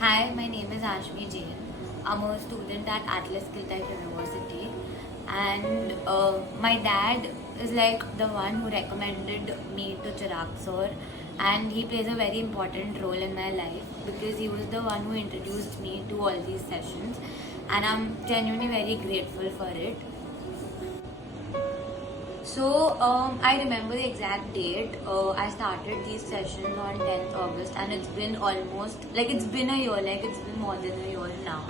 Hi, my name is Ashmi Jain. I'm a student at Atlas Kiltype University, and my dad is like the one who recommended me to Chirag sir, and he plays a very important role in my life because he was the one who introduced me to all these sessions, and I'm genuinely very grateful for it. I remember the exact date. I started these sessions on 10th August, and it's been almost like it's been a year, like it's been more than a year now.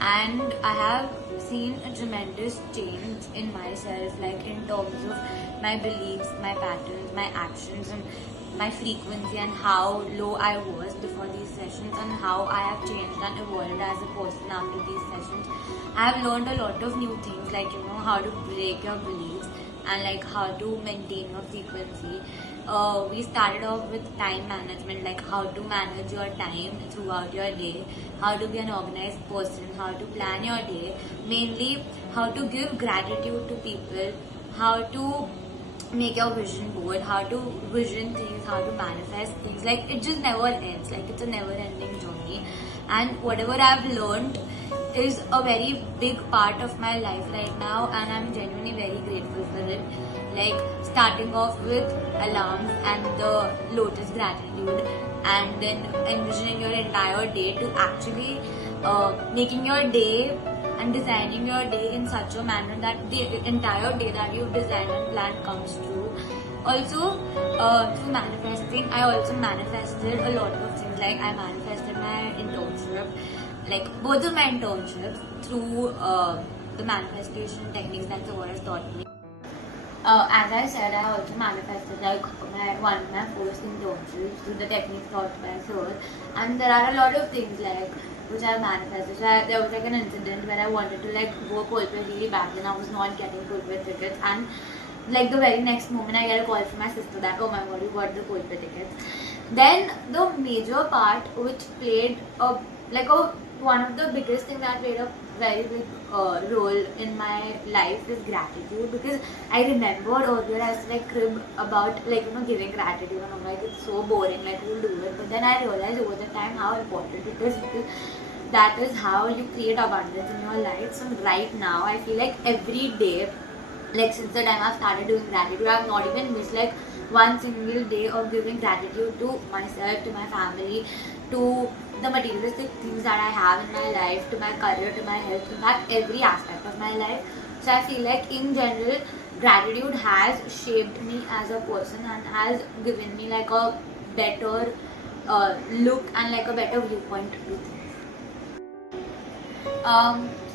And I have seen a tremendous change in myself, like in terms of my beliefs, my patterns, my actions, and my frequency, and how low I was before these sessions, and how I have changed and evolved as a person after these sessions. I have learned a lot of new things, like how to break your beliefs and like how to maintain your frequency. We started off with time management, like how to manage your time throughout your day, how to be an organized person, how to plan your day, mainly how to give gratitude to people, how to make your vision board, how to vision things, how to manifest things. Like it just never ends. Like it's a never ending journey. And whatever I've learned is a very big part of my life right now, and I'm genuinely very grateful for it. Like starting off with alarms and the lotus gratitude, and then envisioning your entire day to actually making your day and designing your day in such a manner that the entire day that you've designed and planned comes true. Also, through manifesting, I also manifested a lot of things. Like I manifested my internship, like both of my internships through the manifestation techniques that Sora has taught me. As I said, I also manifested like one of my first internships through the techniques taught by Sir. And there are a lot of things like which I manifested. There was like an incident where I wanted to like go Coldplay really bad, and I was not getting Coldplay tickets. And like the very next moment, I get a call from my sister that, oh my god, you got the Coldplay tickets. Then the major part which played a like a one of the biggest things that played a very big role in my life is gratitude, because I remember earlier I used to like crib about like giving gratitude, and I'm like, it's so boring, like who'll do it. But then I realized over the time how important it is, because that is how you create abundance in your life. So right now I feel like every day, like since the time I've started doing gratitude, I've not even missed like one single day of giving gratitude to myself, to my family, to the materialistic things that I have in my life, to my career, to my health, to my every aspect of my life. So I feel like in general, gratitude has shaped me as a person and has given me like a better look and like a better viewpoint to things.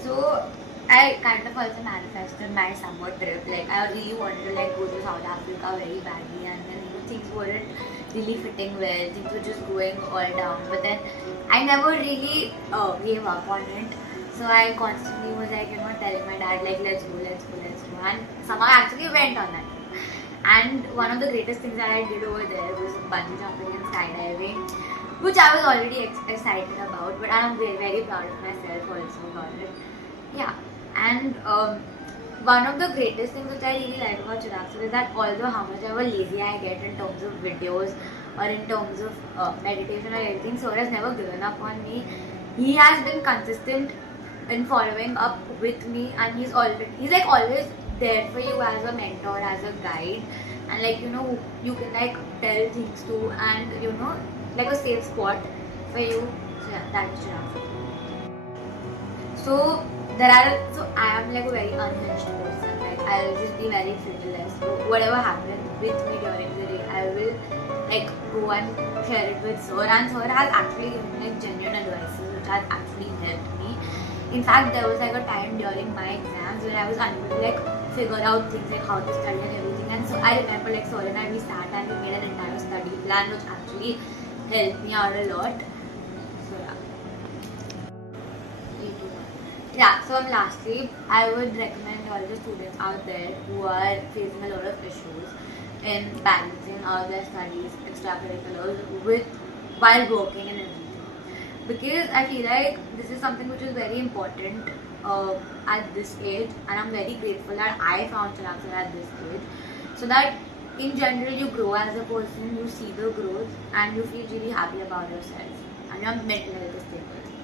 So I kind of also manifested my summer trip. Like I really wanted to like go to South Africa very badly, and then things weren't really fitting well. Things were just going all down. But then I never really gave up on it. So I constantly was like telling my dad like, let's go, let's go, let's go, and somehow I actually went on that trip. And one of the greatest things that I did over there was bungee jumping and skydiving, which I was already excited about, but I'm very, very proud of myself also about it. Yeah, and one of the greatest things which I really like about Chirag sir is that although how much ever lazy I get in terms of videos or in terms of meditation or anything, Sir has never given up on me. He has been consistent in following up with me, and he's like always there for you as a mentor, as a guide, and like you can like tell things to, and like a safe spot for you. So yeah, that is Chirag sir. So I am like a very unhinged person. Like I'll just be very fearless. So whatever happens with me during the day, I will like go and share it with Sir. And Sir has actually given me like genuine advices which has actually helped me. In fact, there was like a time during my exams where I was unable to like figure out things like how to study and everything. And so I remember like Sir and I, we sat and we made an entire study plan which actually helped me out a lot. So yeah. Yeah, so lastly, I would recommend all the students out there who are facing a lot of issues in balancing all their studies, extracurriculars with while working and everything. Because I feel like this is something which is very important at this age, and I'm very grateful that I found Chirag sir at this age, so that in general you grow as a person, you see the growth, and you feel really happy about yourself. and your mental health is stable.